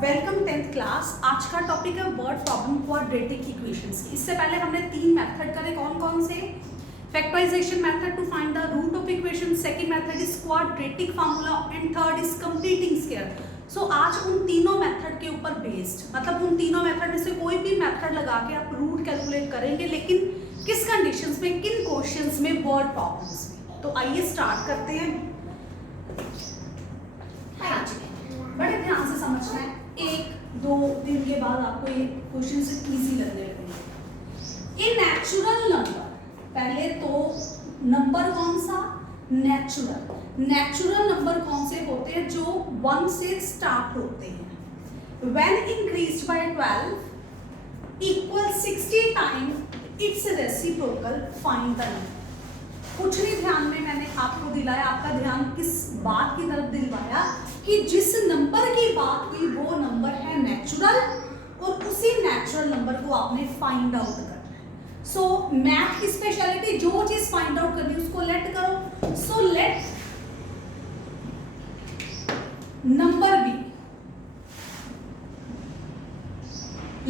Welcome 10th class. आज का topic है वर्ड प्रॉब्लम क्वाड्रेटिक इक्वेशंस की। इससे पहले हमने 3 मेथड करे, कौन कौन से? Factorization method to find the root of equation, second method is quadratic formula and third is completing square. So आज उन तीनों मेथड के ऊपर बेस्ड, मतलब उन तीनों मेथड में से कोई भी मेथड लगा के आप रूट कैलकुलेट करेंगे, लेकिन किस कंडीशंस में, किन क्वेश्चंस में, वर्ड प्रॉब्लम्स में। तो आइए स्टार्ट करते हैं। बड़े ध्यान से समझना है, 1-2 दिन के बाद आपको ये क्वेश्चन से इजी लगने लगेंगे। ये नेचुरल नंबर, पहले तो नंबर कौन सा? नेचुरल नंबर कौन से होते हैं? जो 1 से स्टार्ट होते हैं। When increased by 12 equals 60 times its reciprocal, find the number। कुछ नहीं ध्यान में मैंने आपको दिलाया, आपका ध्यान किस बात की तरफ दिलवाया कि जिस नंबर की बात हुई वो नंबर है नेचुरल, और उसी नेचुरल नंबर को आपने फाइंड आउट करना है। सो मैथ की स्पेशलिटी, जो चीज फाइंड आउट करनी उसको लेट करो। So let number B,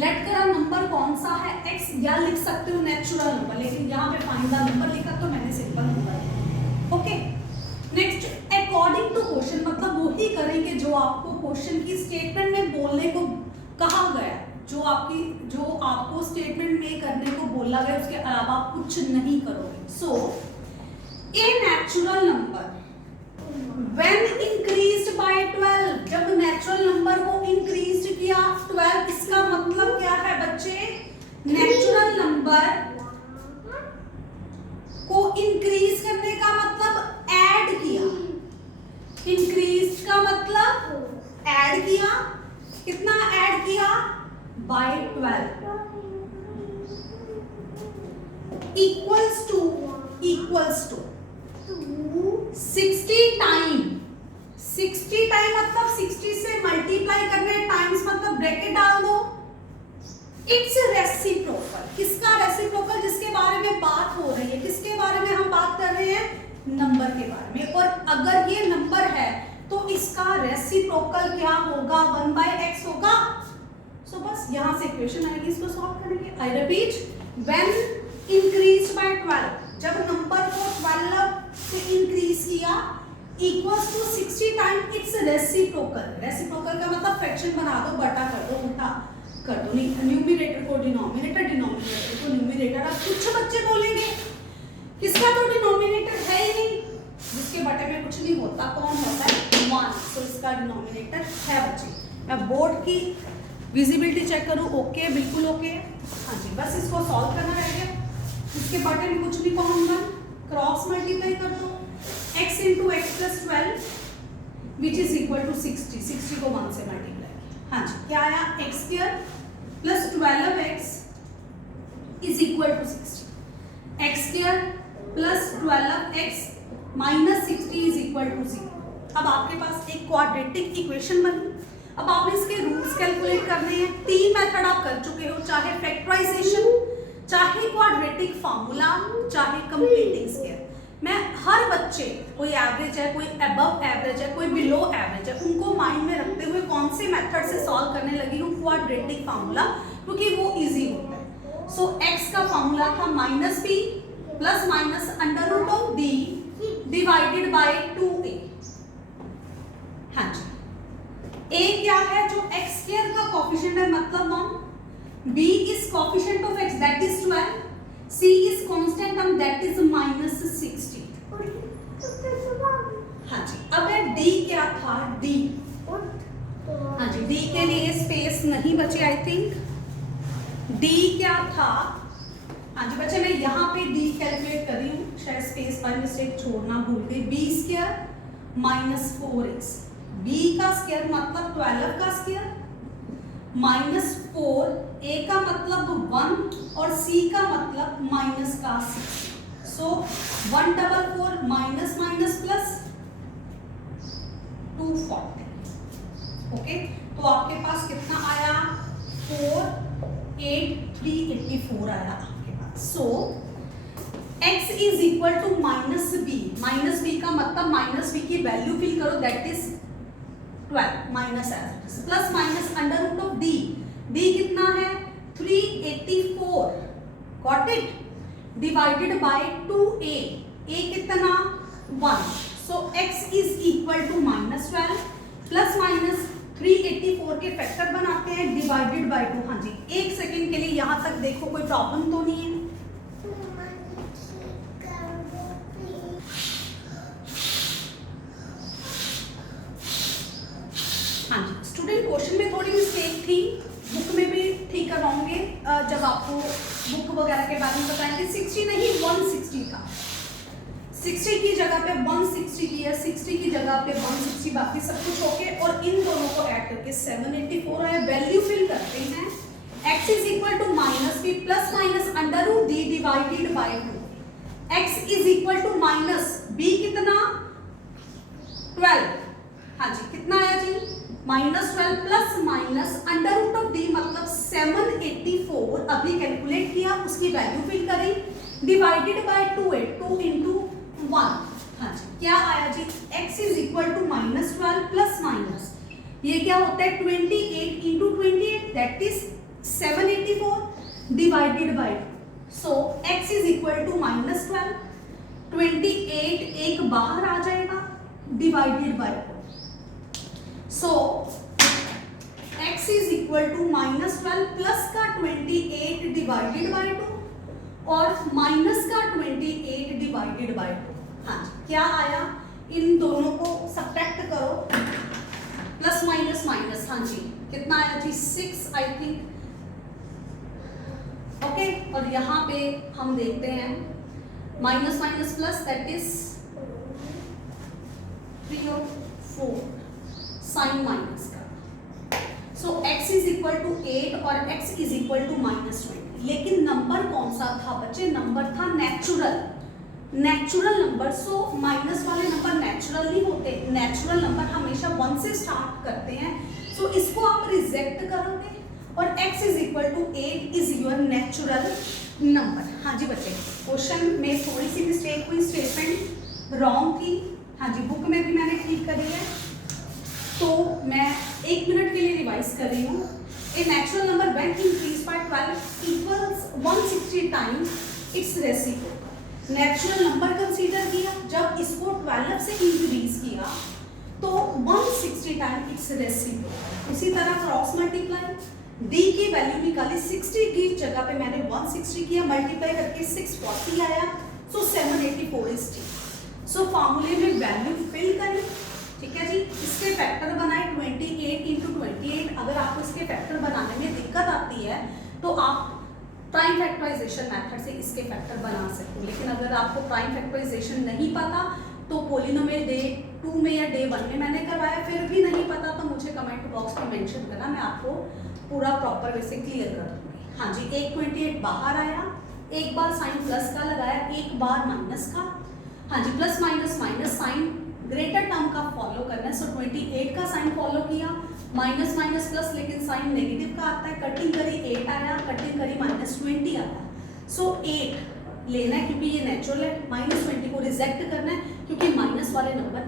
let करा नंबर कौन सा है? x, या लिख सकते हो नेचुरल नंबर, लेकिन यहाँ पे फाइंड द नंबर लिखा तो मैंने simple number. Okay, next according to question, मतलब वही करेंगे जो आपको क्वेश्चन की स्टेटमेंट में बोलने को कहा गया, जो आपको स्टेटमेंट में करने को बोला गया, उसके अलावा आप कुछ नहीं करोगे। So a natural number when increased by 12, जब नेचुरल नंबर को इंक्रीज किया 12, इसका मतलब क्या है बच्चे? नेचुरल नंबर को इंक्रीज करने का मतलब ऐड किया। इंक्रीज का मतलब ऐड किया। कितना ऐड किया? by 12 equals to 60 time. 60 time मतलब 60 से मल्टीप्लाई करने, टाइम्स मतलब ब्रैकेट डाल दो। It's reciprocal. किसका रेसिप्रोकल? जिसके बारे में बात हो रही है। किसके बारे में हम बात कर रहे हैं? नंबर के बारे में। और अगर ये नंबर है तो इसका रेसिप्रोकल क्या होगा? 1/x होगा। सो बस यहां से इक्वेशन आएगी, इसको सॉल्व करेंगे। I repeat, when increased by 12, जब नंबर को 12 से इंक्रीज किया, equals to 60 time its reciprocal. Reciprocal का मतलब फ्रैक्शन बना दो, बटा कर दो, उल्टा कर दो, न्यूमरेटर को डिनोमिनेटर, डिनोमिनेटर को न्यूमरेटर। अब कुछ बच्चे बोलेंगे किसका तो डिनोमिनेटर है ही नहीं, जिसके बटे में कुछ नहीं होता, कौन होता है? 1। सो इसका डिनोमिनेटर है बच्चे। मैं बोर्ड की विजिबिलिटी चेक करूं, ओके, बिल्कुल ओके। हाँ जी, बस इसको सॉल्व करना रह गया। इसके बटे में कुछ नहीं, कॉमन वन, क्रॉस मल्टीप्लाई कर दो। x into x plus 12 which is equal to 60। 60 को 1 से मल्टीप्लाई। हाँ जी, क्या आया? x square plus 12x is equal to 60। x square plus 12x minus 60 is equal to 0। अब आपके पास एक क्वाड्रेटिक इक्वेशन बनी। अब आपने इसके रूट्स कैलकुलेट करने हैं। 3 मेथड आप कर चुके हो, चाहे फैक्टराइजेशन, चाहे क्वाड्रेटिक फार्मूला, चाहे कंप्लीटिंग स्क्वायर। मैं हर बच्चे, कोई एवरेज है, कोई अबव एवरेज है, कोई बिलो एवरेज है, उनको माइंड में रखते हुए कौन से मेथड से सॉल्व करने लगी हूँ? क्वाड्रेटिक फार्मूला, क्योंकि वो इजी होता है। सो x का फार्मूला था -b plus minus under root of b divided by 2a। हाँ जी, a क्या है? जो x स्क्वायर का कोफिशिएंट है, मतलब 1, b is coefficient of x that is 12, c is constant term that is -60। हाँ जी, अब d क्या था? d, हाँ जी, d के लिए स्पेस नहीं बचे आई थिंक। d क्या था? हाँ जी बच्चे, मैं यहाँ पे d कैलकुलेट कर रही हूँ, शायद स्पेस बाय मिस्टेक छोड़ना भूल गई। b square minus 4x, b का स्क्वायर मतलब 12 का स्क्वायर माइनस 4, a का मतलब 1 और c का मतलब माइनस का 6। So 144 minus minus plus 240। Okay, तो आपके पास कितना आया? 48384 आया आपके पास। So x is equal to -b। -b का मतलब -b की वैल्यू फिल करो, that is 12 minus as plus minus under root of D, D कितना है 384, got it, divided by 2a, a कितना 1, so x is equal to minus 12 plus minus 384 के factor बनाते हैं डिवाइडेड बाय 2। हाँ जी, एक सेकेंड के लिए यहाँ तक देखो, कोई प्रॉब्लम तो नहीं है? हाँ जी स्टूडेंट, क्वेश्चन में थोड़ी मिस्टेक थी, बुक में भी ठीक करवाओगे जब आपको बुक वगैरह के बारे में बताएंगे। 60 नहीं 160 था, 60 की जगह पे 160 की है, 60 की जगह पे 160, बाकी सब कुछ ओके। और इन दोनों को ऐड करके 784 आया। वैल्यू फिल करते हैं, x is equal to minus b plus minus under root d divided by 2, x is equal to minus b कितना 12, हाँ जी कितना आया जी minus 12 plus minus under root of D मतलब 784, अभी कैलकुलेट किया, उसकी वैल्यू फिल करी, डिवाइडेड बाय 2 है, 2 इंटू 1, हाँ जी क्या आया जी x is equal to minus 12 plus minus ये क्या होता है 28 into 28 that is 784 divided by, so x is equal to minus 12, 28 एक बाहर आ जाएगा divided by, so x is equal to minus 12 plus का 28 डिवाइडेड बाय 2 और माइनस का 28 डिवाइडेड बाय 2। हाँ क्या आया, इन दोनों को सब्ट्रैक्ट करो, प्लस माइनस माइनस, हाँ जी कितना आया जी 6 आई थिंक, ओके। और यहाँ पे हम देखते हैं minus minus plus that is 3 और 4 साइन माइनस का, so x is equal to 8 और x is equal to minus 20। लेकिन नंबर कौन सा था बच्चे, नंबर था natural, natural number. So minus वाले नंबर नेचुरल नहीं होते, नेचुरल नंबर हमेशा 1 से स्टार्ट करते हैं, सो इसको आप रिजेक्ट करोगे और x is equal to 8 is your natural number. हाँ जी बच्चे, क्वेश्चन में थोड़ी सी मिस्टेक हुई, स्टेटमेंट रॉन्ग थी, हाँ जी बुक में भी मैंने ठीक करी है, तो मैं 1 मिनट के लिए रिवाइज कर रही हूँ। ए natural number when increase by 12 equals 160 times it's reciprocal. Natural number consider किया, जब इसको 12 से इंक्रीज किया तो 160 टाइम इट्स रेसिप्रोकल। उसी तरह क्रॉस मल्टीप्लाई, d की वैल्यू निकाली, 60 की जगह पे मैंने 160 किया, मल्टीप्लाई करके 640 आया, सो 784 इज d। सो फार्मूले में वैल्यू फिल करें, ठीक है जी, इसके फैक्टर बनाए 28 इंटू 28। अगर आपको इसके फैक्टर बनाने में दिक्कत आती है तो आप प्राइम फैक्टराइजेशन मेथड से इसके फैक्टर बना सकते हो, लेकिन अगर आपको प्राइम फैक्टराइजेशन नहीं पता तो पोलिनोमियल डे 2 में या डे 1 में मैंने करवाया, फिर भी नहीं पता तो मुझे कमेंट बॉक्स में मेंशन करना, मैं आपको पूरा प्रॉपर वे से क्लियर कर दूंगी। हाँ जी, एक 28 बाहर आया, एक बार साइन प्लस का लगाया, एक बार माइनस का, हाँ जी plus minus minus sign greater term का फॉलो करना है, सो 28 का साइन फॉलो किया, माइनस माइनस प्लस लेकिन साइन नेगेटिव का आता है, कटिंग करी 8 आया, कटिंग करी माइनस 20 आया, सो 8 लेना है क्योंकि ये नेचुरल है, माइनस 20 को रिजेक्ट करना है क्योंकि माइनस वाले नंबर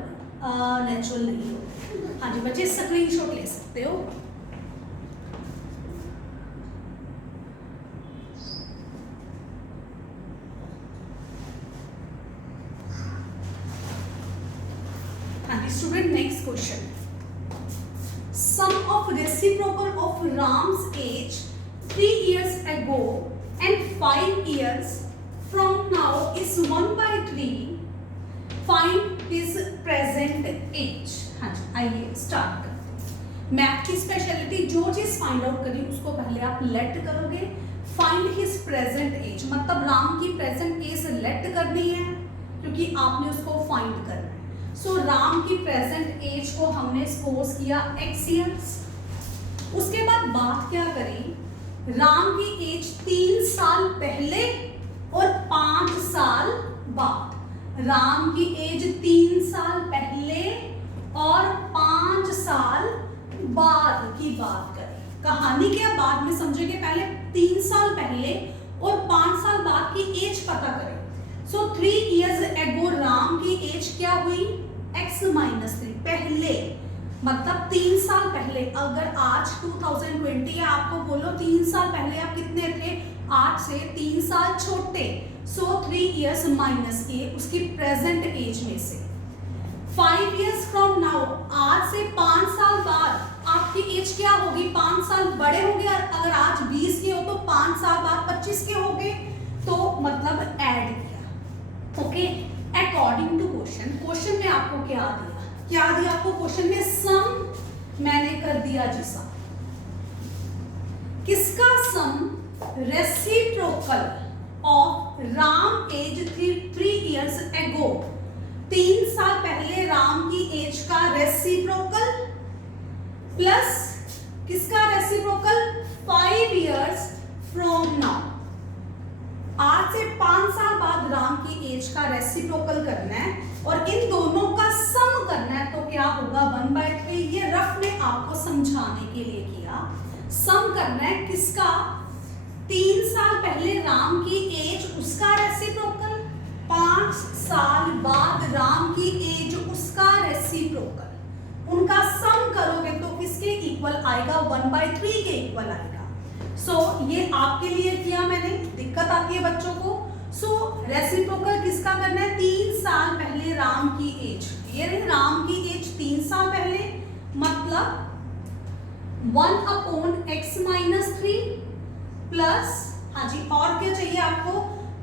नेचुरल नहीं होते। हाँ जी बच्चे स्क्रीनशॉट ले सकते हो। Student, next question. Sum of reciprocal of Ram's age 3 years ago and 5 years from now is 1/3. Find his present age. हाँ जी, आइए स्टार्ट करते हैं। मैथ की स्पेशलिटी, जो चीज फाइंड आउट करी उसको पहले आप लेट करोगे। फाइंड हिज प्रेजेंट एज मतलब राम की प्रेजेंट एज लेट करनी है क्योंकि आपने उसको फाइंड करना है। सो राम की प्रेजेंट एज को हमने सपोज किया x ईयर्स। उसके बाद बात क्या करी, राम की एज 3 साल पहले और 5 साल बाद। राम की एज 3 साल पहले और 5 साल बाद की बात करें। कहानी क्या बाद में समझेंगे, पहले 3 साल पहले और 5 साल बाद की एज पता करें। सो 3 years ago राम की एज क्या हुई, x-3 पहले, मतलब 3 साल पहले, अगर आज 2020 है, आपको बोलो 3 साल पहले आप कितने थे, 8 से 3 साल छोटे, सो 3 इयर्स माइनस किए उसकी प्रेजेंट एज में से। 5 इयर्स फ्रॉम नाउ, आज से 5 साल बाद आपकी एज क्या होगी, 5 साल बड़े होंगे। अगर आज 20 के हो तो 5 साल बाद 25 के होंगे, तो मतलब ऐड किया। Okay, according to question, question में आपको क्या दिया आपको क्वेश्चन में, सम मैंने कर दिया जी सम। किसका sum, reciprocal of Ram age 3 years ago, 3 साल पहले राम की एज का रेसिप्रोकल प्लस किसका रेसिप्रोकल, 5 इयर्स फ्रॉम नाउ, आज से 5 साल बाद राम की एज का रेसिप्रोकल करना है और इन दोनों का सम करना है, तो क्या होगा 1/3। ये रफ में आपको समझाने के लिए किया। सम करना है किसका, 3 साल पहले राम की एज उसका रेसिप्रोकल, 5 साल बाद राम की एज उसका रेसिप्रोकल, उनका सम करोगे तो किसके इक्वल आएगा, 1/3 के इक्वल आएगा। सो ये आपके लिए किया मैंने, दिक्कत आती है बच्चों को। सो रेसिप्रोकल किसका करना है, 3 साल पहले राम की एज, ये रही राम की एज 3 साल पहले, मतलब 1/x-3 प्लस, हाँ जी, और क्या चाहिए आपको,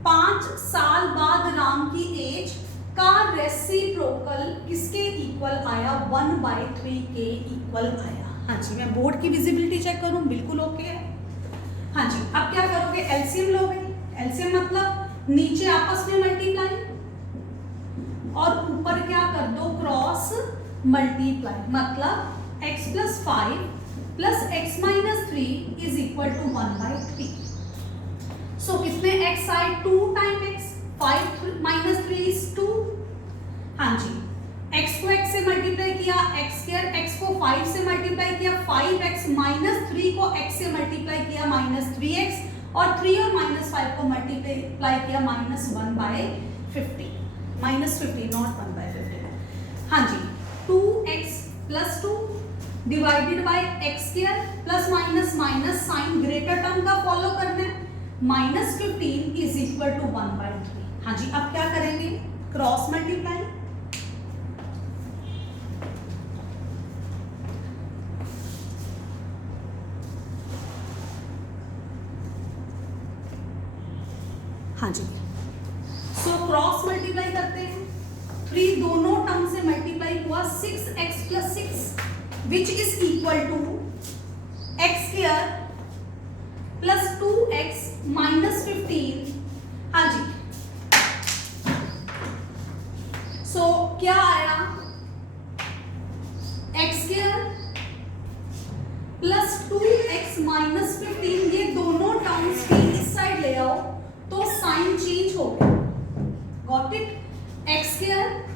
5 साल बाद राम की एज का रेसिप्रोकल किसके इक्वल आया, 1/3 के इक्वल आया। हाँ जी, मैं बोर्ड की विजिबिलिटी चेक करूं, बिल्कुल ओके है। हाँ जी, अब क्या करोगे, एलसीएम लोगे। एलसीएम मतलब नीचे आपस में मल्टीप्लाई और ऊपर क्या कर दो, क्रॉस मल्टीप्लाई, मतलब x + 5 + x-3 is equal to 1/3। So कितने x आए, 2 टाइम x, 5 - 3 इज 2। हाँ जी, x को x से मल्टीप्लाई किया, x², x को 5 से मल्टीप्लाई किया, 5x - 3 को x से मल्टीप्लाई किया, -3x, और 3 और -5 को मल्टीप्लाई किया, -1/50, -50 नॉट 1/50। हाँ जी, 2x + 2 divided by x² plus minus sign greater term का फॉलो करना है, -15 इज इक्वल टू 1/3। हाँ जी, अब क्या करेंगे, क्रॉस मल्टीप्लाई, हाँ जी, सो क्रॉस मल्टीप्लाई करते हैं, 3 दोनों टर्म से मल्टीप्लाई हुआ, 6x + 6 which is equal to x² + 2x - 15। हाँ जी, सो क्या आया, x² + 2x - 15, ये दोनों टर्म्स भी इस साइड ले आओ तो साइन चेंज हो गया, गॉट इट। x²,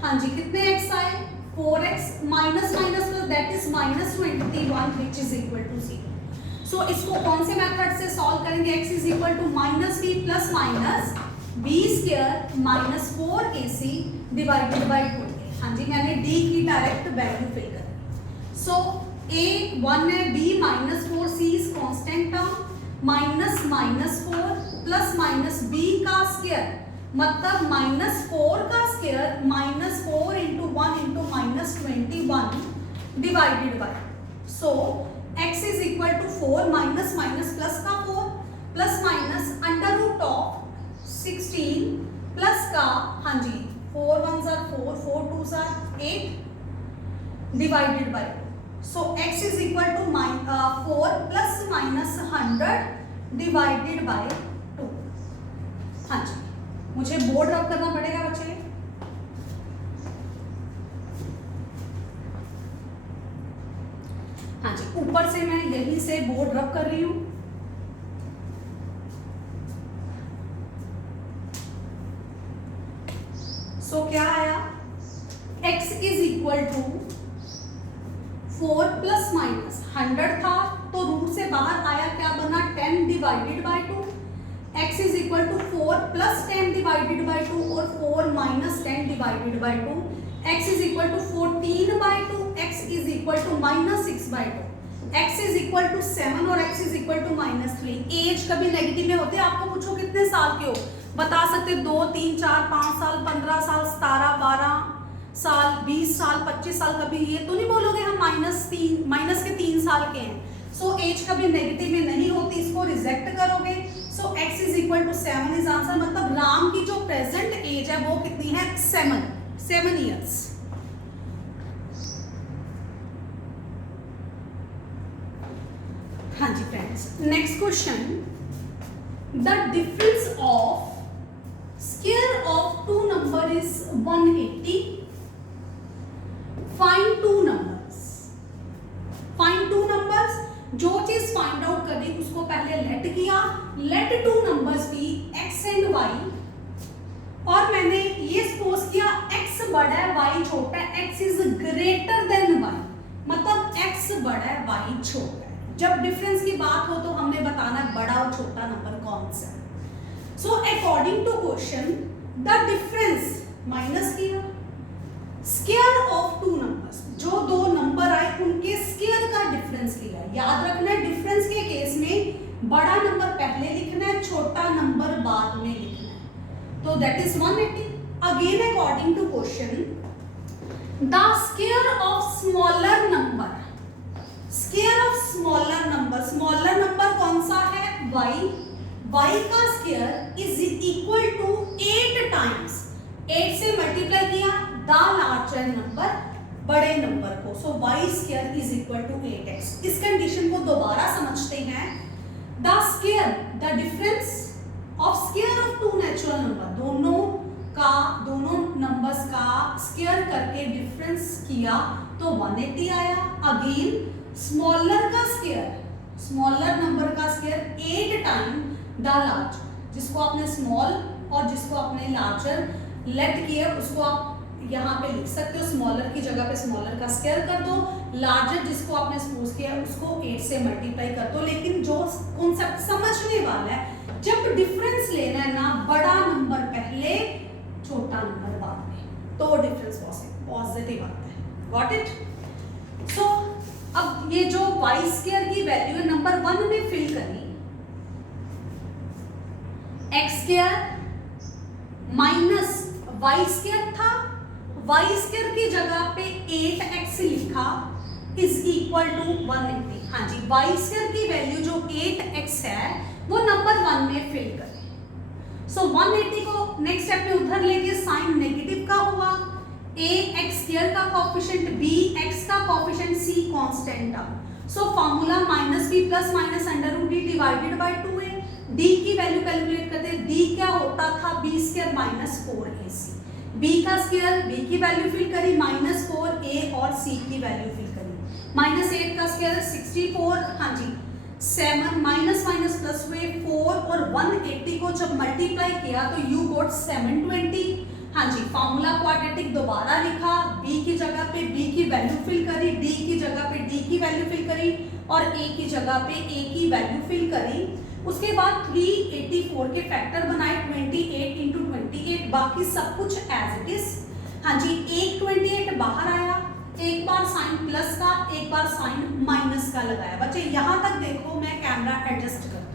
हाँ जी, कितने x आए, 4x minus plus that is -21 which is equal to 0। So इसको कौन से मेथड से सॉल्व करेंगे, x is equal to -b plus minus b² - 4ac divided by 2a। हाँ जी, मैंने d की डायरेक्ट वैल्यू फिल कर दी। सो a 1 है, b -4c is constant term, -4 plus minus b का स्क्वायर, मतलब -4 का square, -4 × 1 × -21 divided by, so x is equal to 4 minus plus का 4 plus minus √16 plus का, हाँ जी, 4 1 = 4, 4 2 = 8 divided by, so x is equal to 4 plus minus 100 divided by 2। हाँ जी, मुझे board रब करना पड़ेगा बच्चे, हाँ जी, ऊपर से मैं यहीं से बोर्ड रब कर रही हूं। सो क्या आया, x is equal to 4 plus minus 100 था तो रूट से बाहर आया, क्या बना, 10 divided by 2। x is equal to 4 plus 10 divided by 2 और 4 minus 10 divided by 2। x is equal to 14/2, x is equal to -6/2, x is equal to 7 और x is equal to -3। Age कभी नेगेटिव में होते हैं, आपको पूछो कितने साल के हो, बता सकते 2, 3, 4, 5 साल, 15 साल, 17, 12 साल, 20 साल, 25 साल, कभी ये तो नहीं बोलोगे हम माइनस के 3 साल के हैं। सो एज कभी नेगेटिव में नहीं होती, इसको रिजेक्ट करोगे। So x is equal to 7 is answer, मतलब राम की जो प्रेजेंट एज है वो कितनी है, 7 ईयर्स। हाँ जी friends, next question, the difference of square of two number is 180, find two numbers. Find two numbers, जो चीज फाइंड आउट करनी उसको पहले लेट किया, let two numbers be x and y, और मैंने ये सपोज किया x बड़ा है y छोटा है, x is greater than y, मतलब x बड़ा है y छोटा है। जब डिफरेंस की बात हो तो हमने बताना बड़ा और छोटा नंबर कौन सा है। So according to question, the difference minus किया, स्क्वायर ऑफ टू नंबर्स, जो दो नंबर आए उनके स्क्वायर का डिफरेंस लिया। याद रखना है डिफरेंस के केस में बड़ा नंबर पहले लिखना है, छोटा नंबर बाद में लिखना है। तो that is 180। Again according to question, the square of smaller number, square of smaller number कौन सा है, y का square is equal to 8 times, 8 से मल्टीप्लाई किया द लार्जर नंबर, बड़े नंबर को। So y square is equal to 8x। इस condition को दोबारा समझते हैं। The square, the difference of square of two natural number, दोनों नंबर्स का स्क्वायर करके डिफरेंस किया तो 180 आया। अगेन स्मॉलर का स्क्वायर, स्मॉलर नंबर का स्क्वायर 8 टाइम द लार्ज, जिसको आपने स्मॉल और जिसको आपने लार्जर लेट किया उसको आप यहाँ पे लिख सकते हो, स्मॉलर की जगह पे स्मॉलर का स्क्वायर कर दो, लार्जर जिसको आपने सपोज किया उसको 8 से मल्टीप्लाई कर दो। लेकिन जो कॉन्सेप्ट समझने वाला है, जब डिफरेंस लेना है ना, बड़ा नंबर पहले छोटा नंबर बाद में, तो डिफरेंस पॉजिटिव आता है। Got it? सो अब ये जो y स्क्वायर की वैल्यू है नंबर 1 में फिल करी, x square minus y square था, y स्क्वायर की जगह पे 8x लिखा इज इक्वल टू 180। हाँ जी, y स्क्वायर की वैल्यू जो 8x है वो नंबर 1 में फिल करें। सो 180 को नेक्स्ट स्टेप में उधर लेके साइन नेगेटिव का हुआ, a x स्क्वायर का कोएफिशिएंट, b x का कोएफिशिएंट, c कांस्टेंट था। So formula -b plus minus under root d divided by 2a। d की वैल्यू कैलकुलेट करते हैं, d क्या होता था, b square minus 4ac। b का स्क्वायर, b की वैल्यू फिल करी -4a और c की वैल्यू फिल करी, -8 का स्क्वायर 64, हाँ जी 7 माइनस माइनस प्लस हुए 4 और 180 को जब मल्टीप्लाई किया तो you got 720। हाँ जी, फार्मूला क्वाड्रेटिक दोबारा लिखा, b की जगह पे b की वैल्यू फिल करी, d की जगह पे d की वैल्यू फिल करी और a की जगह पे a की वैल्यू फिल करी। उसके बाद 384 के फैक्टर बनाए, 28 इंटू 28, बाकी सब कुछ एज इट इज। हाँ जी, एक 28 बाहर आया, एक बार साइन प्लस का, एक बार साइन माइनस का लगाया। बच्चे यहां तक देखो, मैं कैमरा एडजस्ट कर दूं।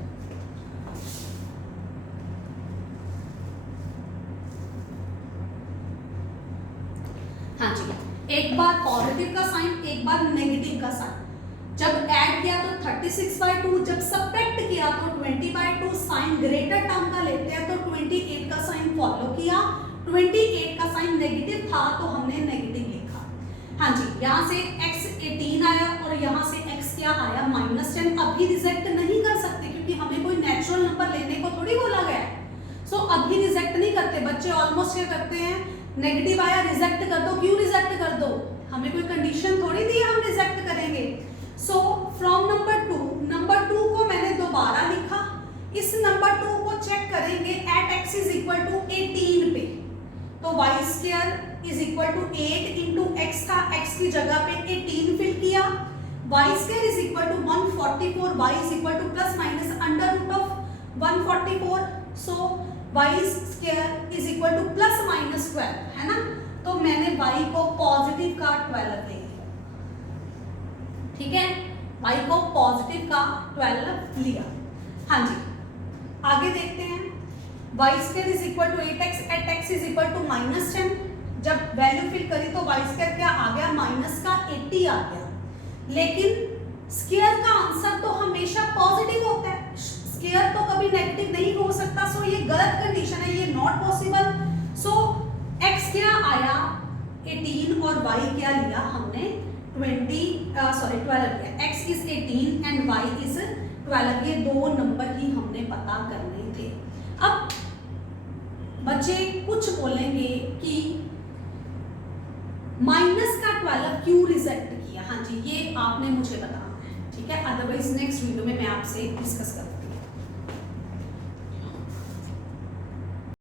हाँ जी, एक बार पॉजिटिव का साइन, एक बार नेगेटिव का साइन। जब ऐड किया तो 36/2, जब सब्ट्रैक्ट किया तो 20/2। साइन ग्रेटर टर्म का लेते हैं तो 28 का साइन फॉलो किया, 28 का साइन नेगेटिव था तो हमने नेगेटिव लिखा। हाँ जी, यहाँ से x 18 आया और यहाँ से x क्या आया -10। अभी रिजेक्ट नहीं कर सकते क्योंकि हमें कोई नेचुरल नंबर लेने को थोड़ी बोला गया है। सो अभी रिजेक्ट नहीं करते बच्चे, ऑलमोस्ट क्या करते हैं, नेगेटिव आया रिजेक्ट कर दो। क्यों रिजेक्ट कर दो, हमें कोई कंडीशन थोड़ी दी है हम रिजेक्ट करेंगे। सो फ्रॉम नंबर 2 को मैंने दोबारा लिखा, इस नंबर 2 को चेक करेंगे at x is equal to 18 पे, तो y square is equal to 8 into x था, x की जगह पे 18 फिल किया, y square is equal to 144, y is equal to plus minus under root of 144। So y square is equal to plus minus 12 है ना, तो मैंने y को पॉजिटिव का 12 ले लिया। ठीक है, y को पॉजिटिव का 12 लिया। हाँ जी, आगे देखते हैं। y square is equal to 8x at x is equal to -10। जब वैल्यू फिल करी तो y स्क्वायर क्या आ गया, माइनस का 80 आ गया। लेकिन स्क्वायर का आंसर तो हमेशा पॉजिटिव होता है, स्क्वायर तो कभी नेगेटिव नहीं हो सकता। सो ये गलत कंडीशन है, ये नॉट पॉसिबल। सो x क्या आया 18 और y क्या लिया हमने 12 लिया। x is 18 and y is 12। ये दो नंबर ही हमने पता करने थे। अब बच्चे कुछ बोलेंगे कि माइनस का 12 क्यों रिजेक्ट किया। हाँ जी, ये आपने मुझे बताना है, ठीक है, अदरवाइज नेक्स्ट वीडियो में मैं आपसे डिस्कस करूंगा।